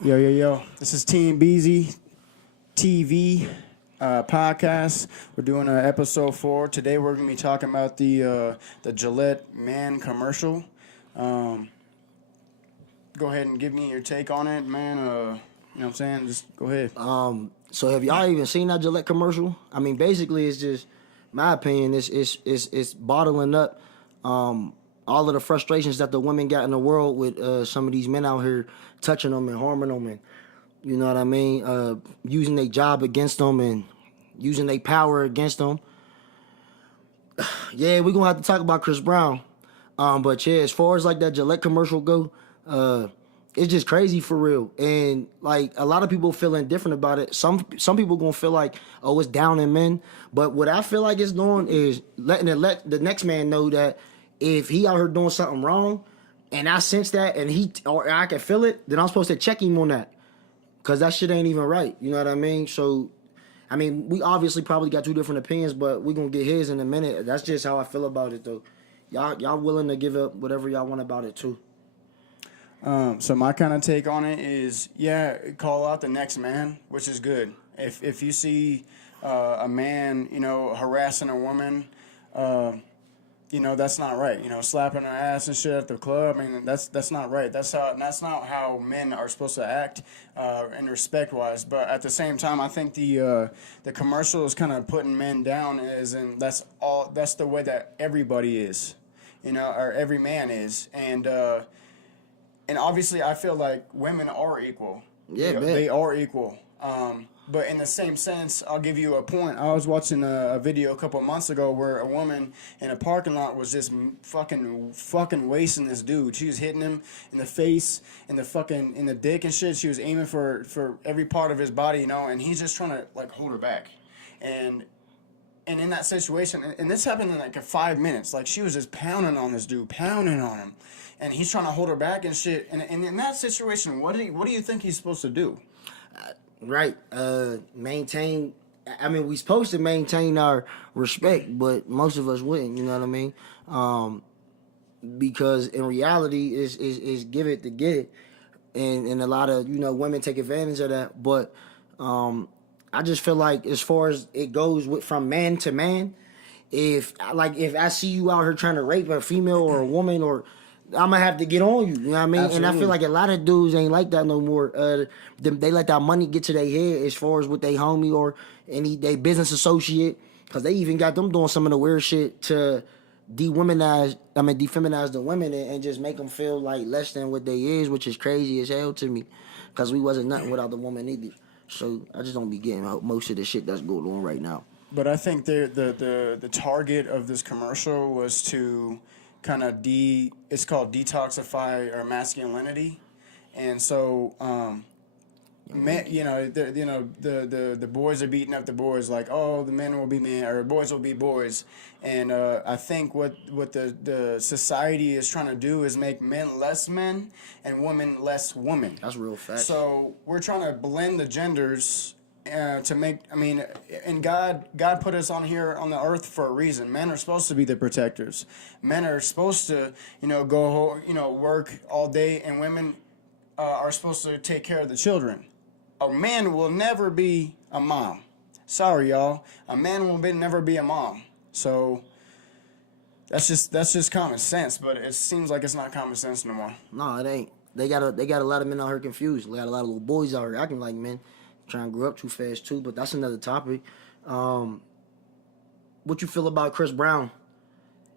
Yo. This is T&Beezy TV podcast. We're doing episode 4. Today we're going to be talking about the Gillette commercial. Go ahead and give me your take on it, man. You know what I'm saying? Just go ahead. So have y'all even seen that Gillette commercial? I mean, basically, it's just my opinion. It's bottling up all of the frustrations that the women got in the world with some of these men out here touching them and harming them, and you know what I mean, using their job against them and using their power against them. Yeah, we're gonna have to talk about Chris Brown. But yeah, as far as like that Gillette commercial go, it's just crazy for real. And like a lot of people feeling different about it. Some people gonna feel like, oh, it's down in men. But what I feel like it's doing is let the next man know that if he out here doing something wrong, and I sense that, and or I can feel it, then I'm supposed to check him on that, cause that shit ain't even right. You know what I mean? So, I mean, we obviously probably got two different opinions, but we gonna get his in a minute. That's just how I feel about it, though. Y'all willing to give up whatever y'all want about it too? So my kind of take on it is, call out the next man, which is good. If you see a man, harassing a woman, that's not right. Slapping her ass and shit at the club. I mean, that's not right. That's not how men are supposed to act, and respect wise. But at the same time, I think the commercial is kind of putting men down, as in that's the way that everybody is, or every man is, and obviously I feel like women are equal. Yeah, they are equal. But in the same sense, I'll give you a point. I was watching a video a couple of months ago where a woman in a parking lot was just fucking wasting this dude. She was hitting him in the face, in the dick and shit. She was aiming for every part of his body, and he's just trying to like hold her back. And in that situation, and this happened in like 5 minutes, like she was just pounding on this dude, pounding on him, and he's trying to hold her back and shit. And in that situation, what do you think he's supposed to do? Right. Maintain. I mean, we supposed to maintain our respect, but most of us wouldn't. You know what I mean? Because in reality, is give it to get it, and a lot of women take advantage of that. But I just feel like as far as it goes from man to man, if I see you out here trying to rape a female or a woman, or I'm gonna have to get on you. You know what I mean? Absolutely. And I feel like a lot of dudes ain't like that no more. They let that money get to their head as far as with they homie or they business associate, because they even got them doing some of the weird shit to defeminize the women and just make them feel like less than what they is, which is crazy as hell to me, because we wasn't nothing without the woman either. So I just don't be getting most of the shit that's going on right now. But I think the target of this commercial was to kind of it's called detoxify our masculinity, and so the boys are beating up the boys like, oh, the men will be men or boys will be boys, and I think what the society is trying to do is make men less men and women less women. That's real fact. So we're trying to blend the genders. To make, and God put us on here on the earth for a reason. Men are supposed to be the protectors. Men are supposed to, go, work all day, and women are supposed to take care of the children. A man will never be a mom. Sorry, y'all. A man will never be a mom. So that's just common sense. But it seems like it's not common sense no more. No, it ain't. They got a lot of men out here confused. They got a lot of little boys out here acting like men, trying to grow up too fast too, but that's another topic. What you feel about Chris Brown?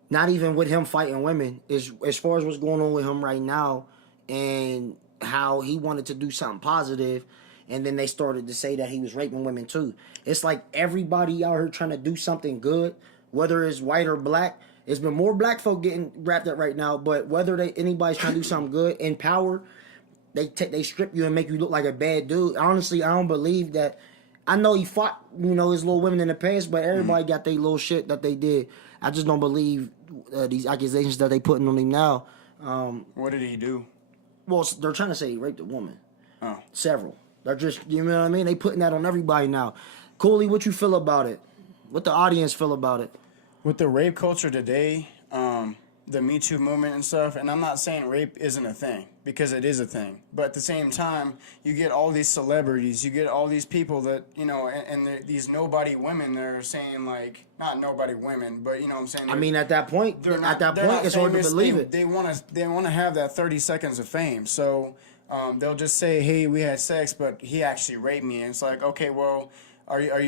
Not even with him fighting women, is as far as what's going on with him right now, and how he wanted to do something positive, and then they started to say that he was raping women too. It's like everybody out here trying to do something good, whether it's white or black. It's been more black folk getting wrapped up right now, but whether anybody's trying to do something good in power, they strip you and make you look like a bad dude. Honestly, I don't believe that. I know he fought, his little women in the past, but everybody got their little shit that they did. I just don't believe these accusations that they putting on him now. What did he do? Well, they're trying to say he raped a woman. Oh. Several. They're just, you know what I mean? They putting that on everybody now. Cooley, what you feel about it? What the audience feel about it? With the rape culture today, the Me Too movement and stuff, and I'm not saying rape isn't a thing, because it is a thing. But at the same time, you get all these celebrities, you get all these people that, you know, and these nobody women that are saying, like, not nobody women, but, you know what I'm saying? I mean, at that point, it's hard to believe it. They want to have that 30 seconds of fame. So they'll just say, hey, we had sex, but he actually raped me. And it's like, okay, well, did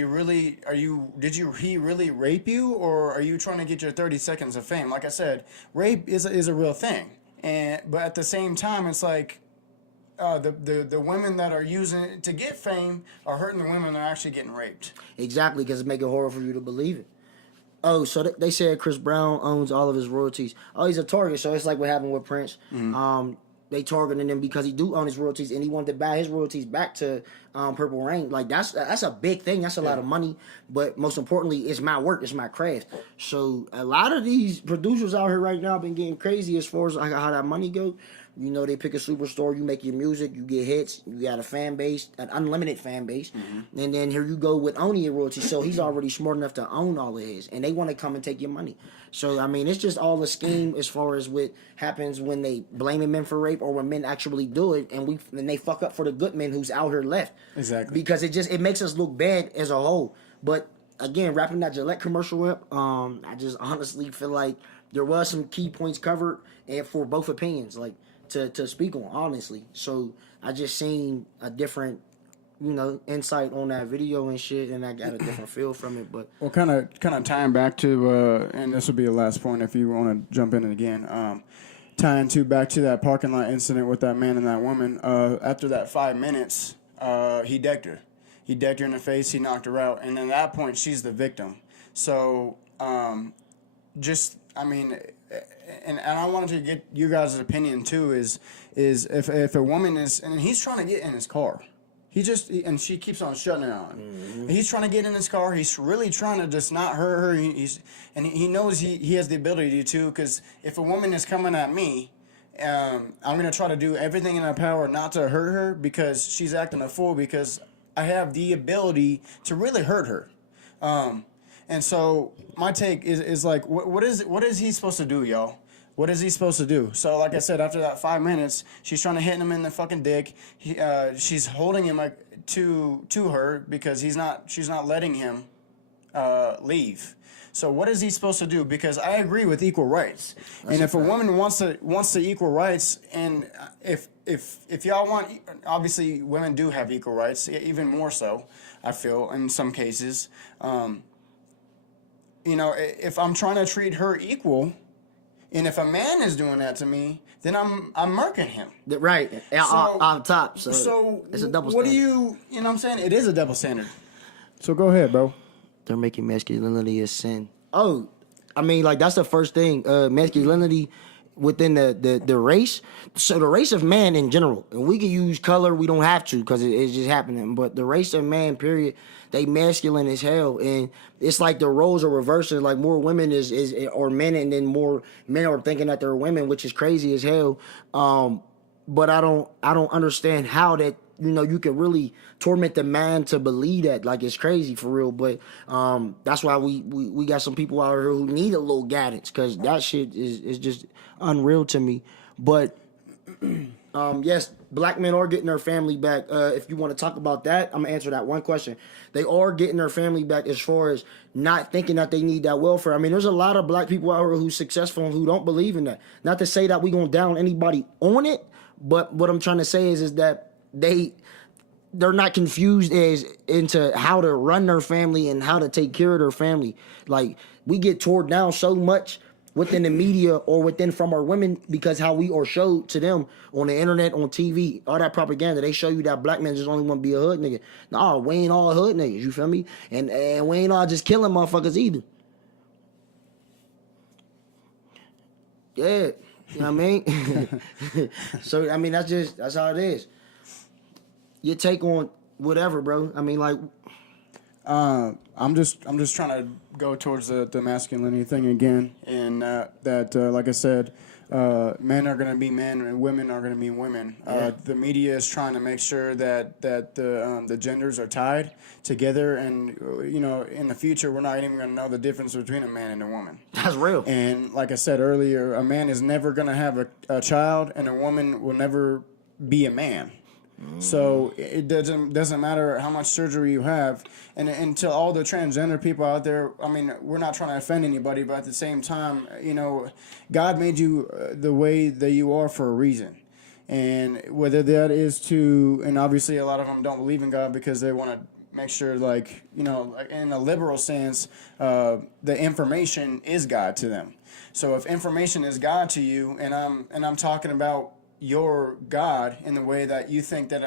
he really rape you, or are you trying to get your 30 seconds of fame? Like I said, rape is a real thing. But at the same time, it's like the women that are using it to get fame are hurting the women that are actually getting raped. Exactly, because it's making it horrible for you to believe it. Oh, so they said Chris Brown owns all of his royalties. Oh, he's a target, so it's like what happened with Prince. Mm-hmm. They targeted him because he do own his royalties, and he wanted to buy his royalties back to Purple Rain. Like that's a big thing. That's a lot of money. But most importantly, it's my work. It's my craft. So a lot of these producers out here right now been getting crazy as far as like how that money go. You know, they pick a superstar, you make your music, you get hits, you got a fan base, an unlimited fan base, and then here you go with owning your royalties. So he's already smart enough to own all of his, and they want to come and take your money. So, I mean, it's just all a scheme as far as what happens when they blaming men for rape or when men actually do it, and they fuck up for the good men who's out here left. Exactly. Because it makes us look bad as a whole. But, again, wrapping that Gillette commercial up, I just honestly feel like there was some key points covered and for both opinions, like, to speak on, honestly. So I just seen a different, insight on that video and shit, and I got a different feel from it. But well, kind of tying back to, and this will be the last point if you want to jump in again. Tying back to that parking lot incident with that man and that woman. After that 5 minutes, he decked her. He decked her in the face. He knocked her out, and at that point, she's the victim. So, and I wanted to get you guys' opinion too. Is if a woman is, and he's trying to get in his car, and she keeps on shutting it on. Mm-hmm. He's trying to get in his car. He's really trying to just not hurt her. He knows he has the ability to, because if a woman is coming at me, I'm gonna try to do everything in my power not to hurt her, because she's acting a fool, because I have the ability to really hurt her. And so my take is like, what is he supposed to do, y'all? What is he supposed to do? So like I said, after that 5 minutes, she's trying to hit him in the fucking dick. She's holding him like to her because she's not letting him leave. So what is he supposed to do? Because I agree with equal rights. And if a woman wants to equal rights, and if y'all want, obviously women do have equal rights, even more so, I feel, in some cases. If I'm trying to treat her equal, and if a man is doing that to me, then I'm murking him. Right, on top. So it's a double standard. What do you know what I'm saying? It is a double standard. So go ahead, bro. They're making masculinity a sin. Oh, I mean, like, that's the first thing. Masculinity within the race. So the race of man in general, and we can use color, we don't have to because it's just happening. But the race of man, period, they masculine as hell, and it's like the roles are reversing. Like more women or men, and then more men are thinking that they're women, which is crazy as hell. But I don't understand how that. You can really torment the man to believe that. Like, it's crazy for real. But that's why we got some people out here who need a little guidance, because that shit is just unreal to me. But yes, black men are getting their family back. If you want to talk about that, I'm gonna answer that one question. They are getting their family back as far as not thinking that they need that welfare. I mean, there's a lot of black people out here who's successful and who don't believe in that. Not to say that we gonna down anybody on it, but what I'm trying to say is that they're not confused as into how to run their family and how to take care of their family. Like, we get torn down so much within the media or from our women because how we are showed to them on the internet, on TV, all that propaganda. They show you that black men just only want to be a hood nigga. Nah, we ain't all hood niggas, you feel me? And we ain't all just killing motherfuckers either. Yeah, you know what I mean? So, I mean, that's how it is. Your take on whatever, bro. I mean, like, I'm just trying to go towards the masculinity thing again, and like I said, men are going to be men and women are going to be women. The media is trying to make sure that the genders are tied together, and in the future we're not even going to know the difference between a man and a woman. That's real. And like I said earlier, a man is never going to have a child, and a woman will never be a man. So it doesn't matter how much surgery you have, and until all the transgender people out there, I mean, we're not trying to offend anybody, but at the same time, God made you the way that you are for a reason, and whether that is and obviously a lot of them don't believe in God because they want to make sure, like in a liberal sense, the information is God to them. So if information is God to you, and I'm talking about your God in the way that you think that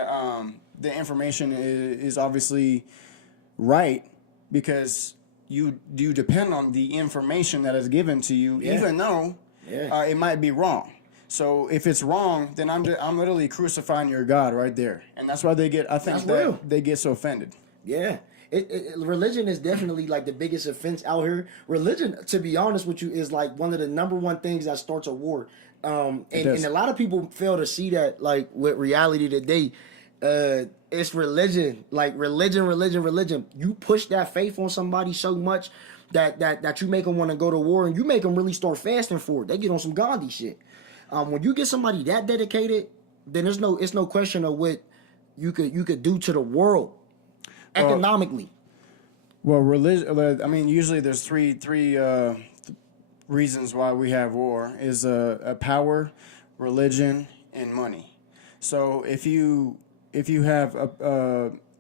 the information is obviously right because you depend on the information that is given to you, even though it might be wrong. So if it's wrong, then I'm literally crucifying your God right there, and that's why they get so offended. Yeah. Religion is definitely like the biggest offense out here. Religion, to be honest with you, is like one of the number one things that starts a war. And a lot of people fail to see that, like with reality today. It's religion, like religion. You push that faith on somebody so much that you make them want to go to war, and you make them really start fasting for it. They get on some Gandhi shit. When you get somebody that dedicated, then it's no question of what you could do to the world economically. Well, religion. I mean, usually there's three reasons why we have war is a power, religion, and money. So if you have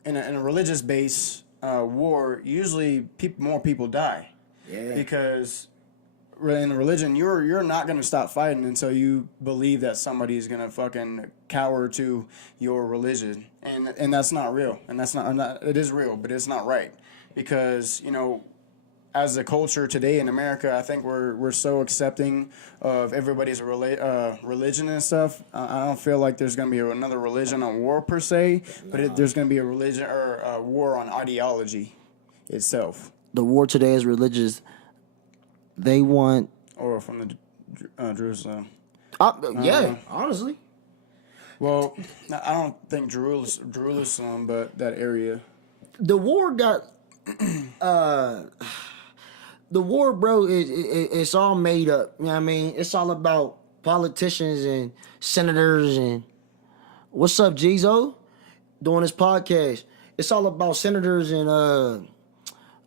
in a religious base war, usually more people die. Yeah. Because in religion, you're not gonna stop fighting until you believe that somebody's gonna fucking cower to your religion, and that's not real, and that's not it is real, but it's not right, because as a culture today in America, I think we're so accepting of everybody's religion and stuff. I don't feel like there's going to be another religion on war per se, but there's going to be a religion or a war on ideology itself. The war today is religious. They want... Or from the Jerusalem. Honestly. Well, I don't think Jerusalem, but that area. The war got... The war, bro, it's all made up. You know what I mean? It's all about politicians and senators and... What's up, Jizo? Doing this podcast. It's all about senators and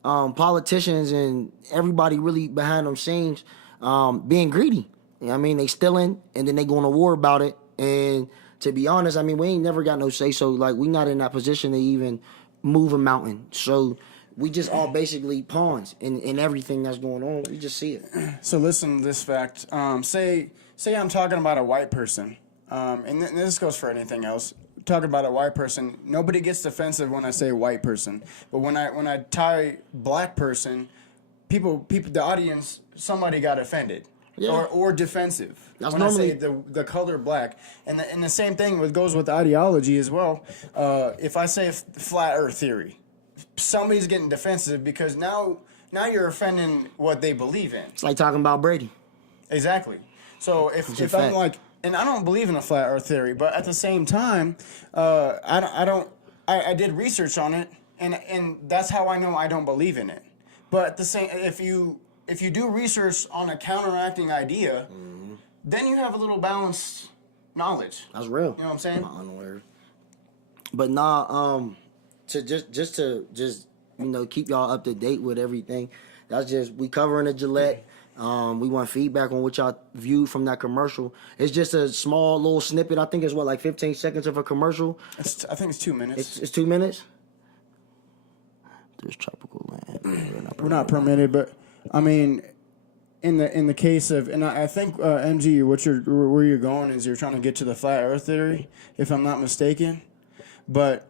politicians and everybody really behind them scenes being greedy. You know what I mean? They stealing, and then they going to war about it. And to be honest, I mean, we ain't never got no say-so. Like, we not in that position to even move a mountain. So... we just all basically pawns in everything that's going on. We just see it. So listen to this fact. Say I'm talking about a white person, and this goes for anything else. Talking about a white person, nobody gets defensive when I say white person. But when I tie black person, people, the audience, somebody got offended. Yeah. Or defensive. That's when normally... I say the color black. And the same thing goes with ideology as well. If I say flat earth theory, somebody's getting defensive because now you're offending what they believe in. It's like talking about Brady. Exactly. So if I'm like, and I don't believe in a flat earth theory, but at the same time, I did research on it, and that's how I know I don't believe in it. But at the same, if you do research on a counteracting idea, then you have a little balanced knowledge. That's real. You know what I'm saying? I'm unaware. But nah, to just keep y'all up to date with everything. That's just we covering the Gillette. We want feedback on what y'all viewed from that commercial. It's just a small little snippet. I think it's 15 seconds of a commercial. I think it's 2 minutes. It's 2 minutes. There's tropical land. We're not permitted, but I mean, in the case of, and I think MG, where you're going is you're trying to get to the flat Earth theory, if I'm not mistaken. But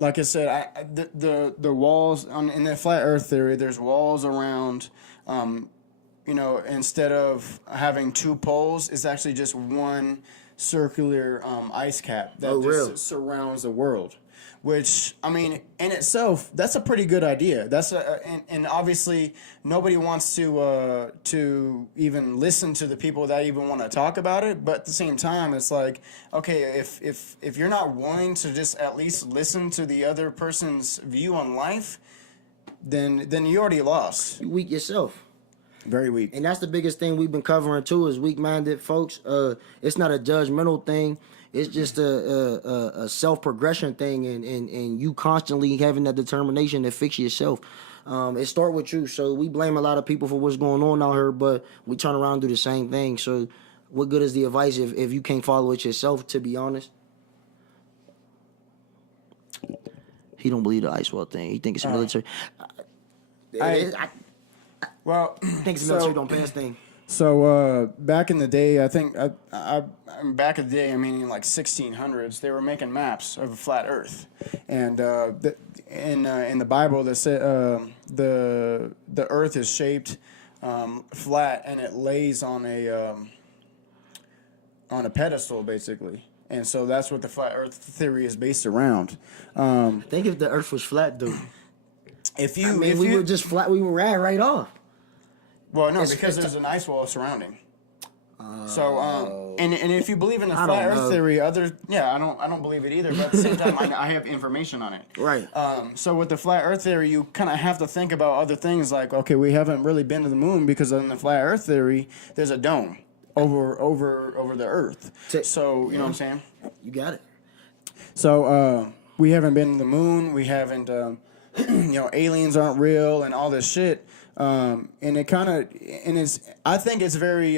like I said, the walls in the flat Earth theory, there's walls around. Instead of having two poles, it's actually just one circular ice cap that surrounds the world. which, I mean, in itself, that's a pretty good idea. And obviously nobody wants to even listen to the people that even want to talk about it. But at the same time, it's like, okay, if you're not willing to just at least listen to the other person's view on life, then you already lost. You weak yourself. Very weak. And that's the biggest thing we've been covering too, is weak-minded folks. It's not a judgmental thing. It's just a self-progression thing, and you constantly having that determination to fix yourself. It start with you. So we blame a lot of people for what's going on out here, but we turn around and do the same thing. So what good is the advice if you can't follow it yourself, to be honest? He don't believe the ice wall thing. He think it's a military. I think it's a military don't pass thing. So back in the day, I think back in the day, I mean, in like 1600s, they were making maps of a flat Earth, and in the Bible, that said the Earth is shaped flat and it lays on a pedestal, basically. And so that's what the flat Earth theory is based around. Think if the Earth was flat, dude. We were just flat, we would ride right off. Well, no, because there's an ice wall surrounding. And if you believe in the flat Earth theory, I don't believe it either. But at the same time, I have information on it. Right. So with the flat Earth theory, you kind of have to think about other things like, okay, we haven't really been to the moon because in the flat Earth theory, there's a dome over the Earth. So you know what I'm saying? You got it. So we haven't been to the moon. We haven't, aliens aren't real and all this shit. And I think it's very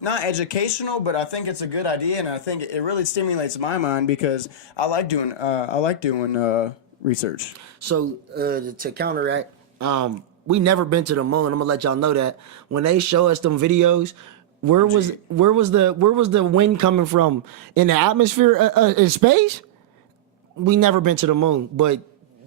not educational, but I think it's a good idea, and I think it really stimulates my mind because I like doing research. So to counteract, we never been to the moon. I'm gonna let y'all know that when they show us them videos. Where was the wind coming from? In the atmosphere, in space? We never been to the moon, but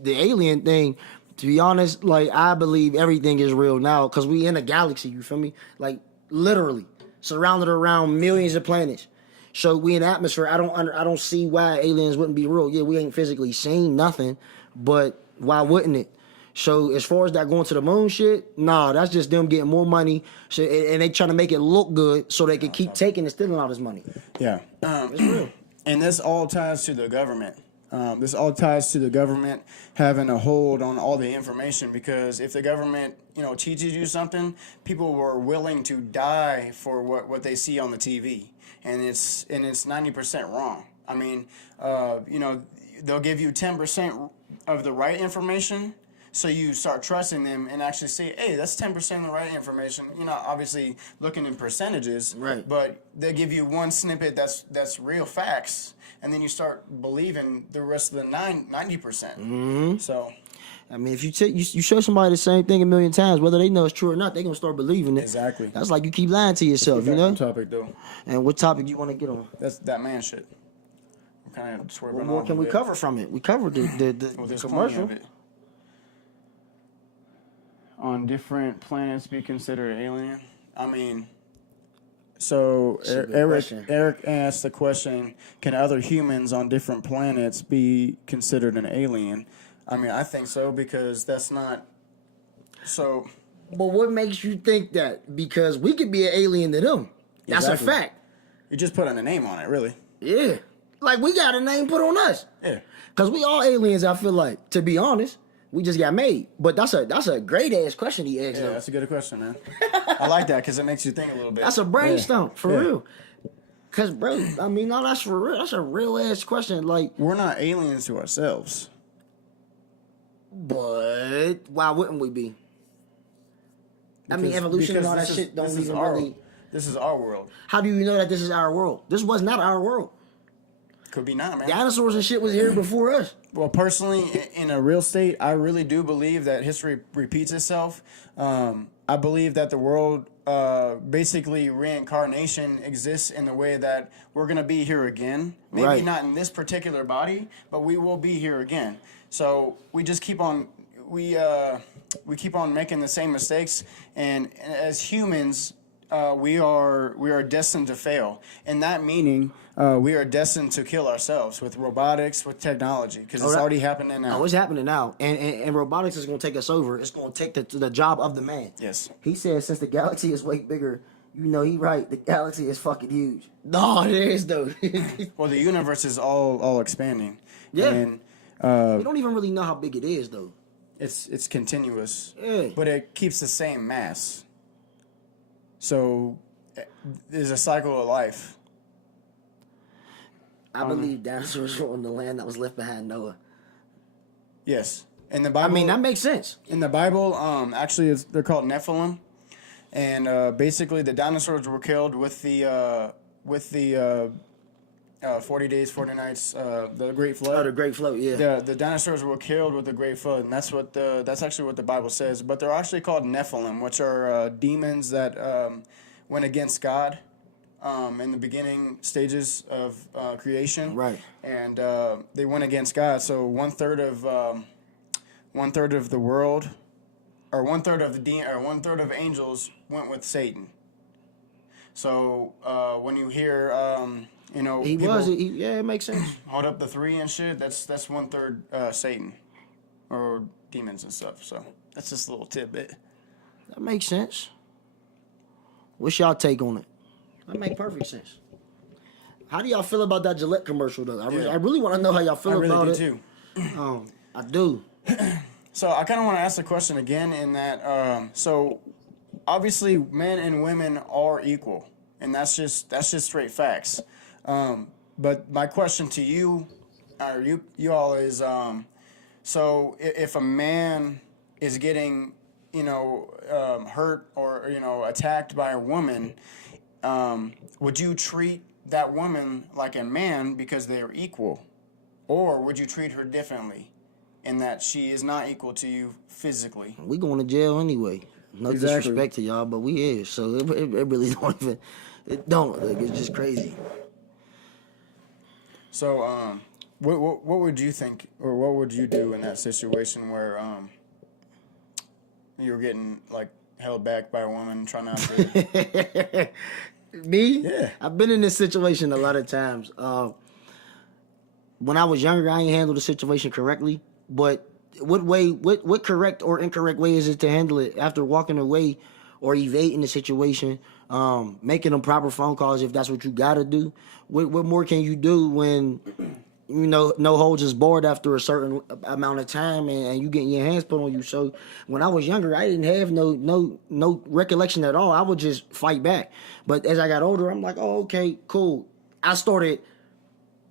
the alien thing, to be honest, like I believe everything is real now because we in a galaxy. You feel me? Like literally surrounded around millions of planets. So we in the atmosphere. I don't see why aliens wouldn't be real. Yeah, we ain't physically seen nothing, but why wouldn't it? So as far as that going to the moon shit, nah, that's just them getting more money, so, and they trying to make it look good so they can keep taking and stealing all this money. Yeah, it's real. And this all ties to the government. This all ties to the government having a hold on all the information, because if the government, teaches you something, people were willing to die for what they see on the TV, and it's 90% wrong. I mean, they'll give you 10% of the right information. So you start trusting them and actually say, hey, that's 10% of the right information. Obviously looking in percentages. Right. But they give you one snippet that's real facts, and then you start believing the rest of the 90%. Mm-hmm. So, I mean, if you show somebody the same thing a million times, whether they know it's true or not, they're going to start believing it. Exactly. That's like you keep lying to yourself, Let's get back on topic, though. And what topic you want to get on? That's that man shit. I'm kind of swerving What more can we cover from it? We covered the commercial. Of it. On different planets be considered alien? I mean, so Eric asked the question, can other humans on different planets be considered an alien? I mean, I think so, because that's not so. But what makes you think that? Because we could be an alien to them. That's a fact. You're just putting a name on it, really. Yeah. Like, we got a name put on us. Yeah. Because we all aliens, I feel like, to be honest. We just got made. But that's a great ass question he asked. Yeah, that's a good question, man. I like that because it makes you think a little bit. That's a brain stump, for real. Because, bro, I mean, no, that's for real. That's a real ass question. Like, we're not aliens to ourselves. But why wouldn't we be? Because, I mean, evolution and all that shit don't even really. This is our world. How do you know that this is our world? This was not our world. Could be not, man. Dinosaurs and shit was here before us. Well, personally, in a real state, I really do believe that history repeats itself. I believe that the world, basically reincarnation exists in the way that we're going to be here again. Maybe not in this particular body, but we will be here again. So we just keep on, we keep on making the same mistakes. And as humans, we are destined to fail. In that meaning, we are destined to kill ourselves with robotics, with technology, because it's already happening now. Oh, it's happening now, and robotics is going to take us over. It's going to take the job of the man. Yes. He said since the galaxy is way bigger, you know, he right. The galaxy is fucking huge. No, it is though. Well, the universe is all expanding. Yeah. And we don't even really know how big it is though. it's continuous. Yeah. But it keeps the same mass. So there's a cycle of life. I believe dinosaurs were on the land that was left behind Noah. Yes. In the Bible, I mean, that makes sense. In the Bible, actually, they're called Nephilim, and basically the dinosaurs were killed with the 40 days, 40 nights, the Great Flood. Oh, the Great Flood, yeah. The dinosaurs were killed with the Great Flood, and that's actually what the Bible says. But they're actually called Nephilim, which are demons that went against God in the beginning stages of creation. Right. And they went against God. So one third of the world, or one third of angels went with Satan. So when you hear it makes sense. hold up the 3 and shit, that's 1/3 Satan or demons and stuff. So that's just a little tidbit. That makes sense. What's y'all take on it? That makes perfect sense. How do y'all feel about that Gillette commercial though? I really want to know how y'all feel about it. I really do too. I do. So I kind of want to ask the question again in that so obviously men and women are equal, and that's just straight facts. But my question to you, or you all, is so if a man is getting hurt or attacked by a woman, would you treat that woman like a man because they are equal, or would you treat her differently in that she is not equal to you physically? We going to jail anyway. No disrespect to y'all, but we is. So it really don't even. It don't. Like, it's just crazy. So, what would you think, or what would you do in that situation where you're getting like held back by a woman trying not to? Me? Yeah. I've been in this situation a lot of times. When I was younger, I ain't handled the situation correctly. But what correct or incorrect way is it to handle it after walking away or evading the situation? Making them proper phone calls if that's what you gotta do. What more can you do when no holds is bored after a certain amount of time and you getting your hands put on you? So when I was younger, I didn't have no recollection at all. I would just fight back. But as I got older, I'm like, oh, okay, cool. I started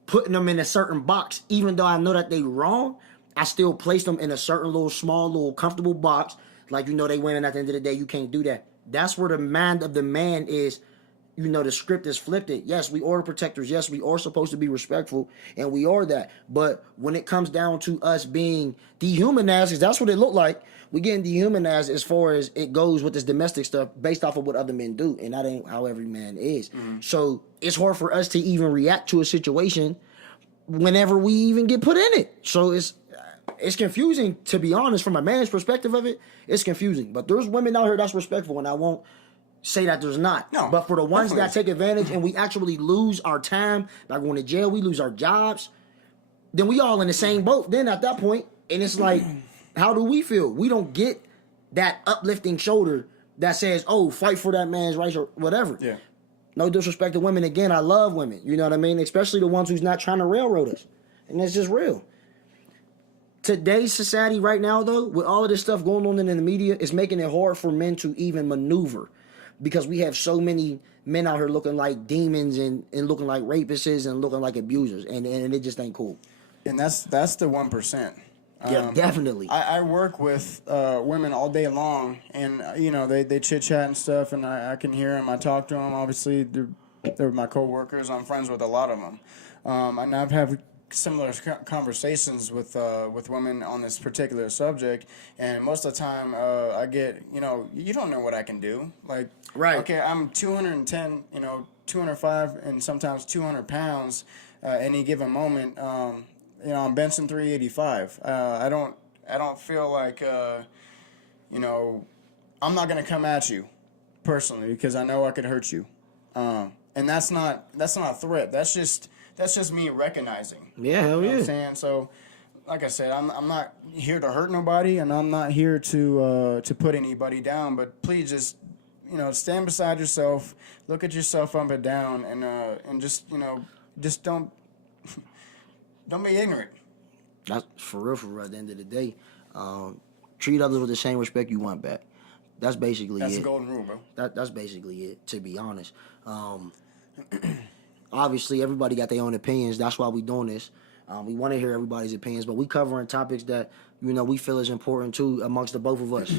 putting them in a certain box, even though I know that they wrong. I still placed them in a certain little comfortable box. Like, they winning at the end of the day. You can't do that. That's where the mind of the man is. The script is flipped. Yes, we are protectors. Yes, we are supposed to be respectful, and we are that. But when it comes down to us being dehumanized, because that's what it looked like, we getting dehumanized as far as it goes with this domestic stuff based off of what other men do, and that ain't how every man is. Mm-hmm. So it's hard for us to even react to a situation whenever we even get put in it. So it's confusing, to be honest. From a man's perspective of it, it's confusing. But there's women out here that's respectful, and I won't say that there's not. No, but for the ones that take advantage and we actually lose our time by going to jail, we lose our jobs, then we all in the same boat then at that point. And it's like, how do we feel? We don't get that uplifting shoulder that says, oh, fight for that man's rights or whatever. Yeah. No disrespect to women. Again, I love women. You know what I mean? Especially the ones who's not trying to railroad us. And it's just real. Today's society right now, though, with all of this stuff going on in the media, is making it hard for men to even maneuver. Because we have so many men out here looking like demons and looking like rapists and looking like abusers. And it just ain't cool. And that's the 1%. Yeah, definitely. I work with women all day long, and they chit chat and stuff, and I can hear them. I talk to them. Obviously, they're my coworkers. I'm friends with a lot of them, and I've had similar conversations with women on this particular subject. And most of the time, I get you don't know what I can do. Like, right? Okay, I'm 210, 205, and sometimes 200 pounds any given moment. I'm benching 385. I don't feel like, I'm not going to come at you. personally, because I know I could hurt you. And that's not a threat. That's just me recognizing. Yeah, hell You know what yeah. I'm saying? So, like I said, I'm not here to hurt nobody, and I'm not here to put anybody down. But please just, stand beside yourself, look at yourself up and down, and just, just don't be ignorant. That's for real. At the end of the day, treat others with the same respect you want back. That's basically That's it. the golden rule, bro. That's basically it. To be honest, obviously everybody got their own opinions. That's why we doing this. We want to hear everybody's opinions, but we covering topics that we feel is important too amongst the both of us.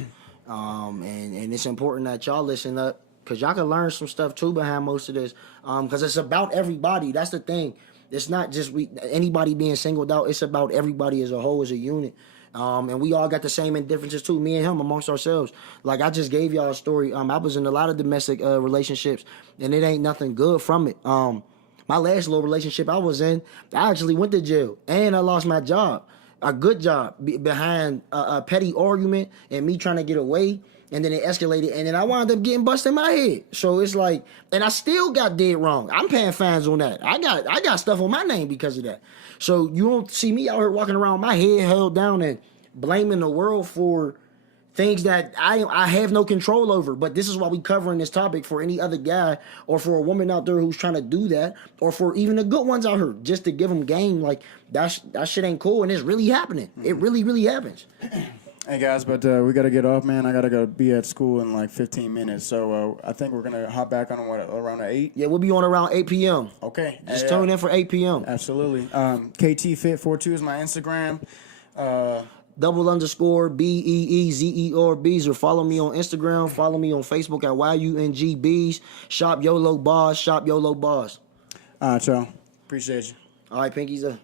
And it's important that y'all listen up because y'all can learn some stuff too behind most of this. Because it's about everybody. That's the thing. It's not just anybody being singled out. It's about everybody as a whole, as a unit. And we all got the same indifferences too, me and him amongst ourselves. Like I just gave y'all a story. I was in a lot of domestic relationships, and it ain't nothing good from it. My last little relationship I was in, I actually went to jail, and I lost my job, a good job, behind a petty argument and me trying to get away. And then it escalated, and then I wound up getting busted in my head. So it's like, and I still got dead wrong. I'm paying fines on that. I got stuff on my name because of that. So you don't see me out here walking around with my head held down and blaming the world for things that I have no control over. But this is why we covering this topic for any other guy or for a woman out there who's trying to do that, or for even the good ones out here, just to give them game. Like that shit ain't cool, and it's really happening. It really, really happens. Hey guys, but we gotta get off, man. I gotta go be at school in like 15 minutes, so I think we're gonna hop back on around 8. Yeah, we'll be on around 8 p.m. Okay, Just tune in for 8 p.m. Absolutely. KTFit42 is my Instagram. _BEEEZEOR Beezer. Follow me on Instagram. Follow me on Facebook at YUNGBees. Shop YOLO Bars. Shop YOLO Bars. All right, y'all. Appreciate you. All right, Pinky's up.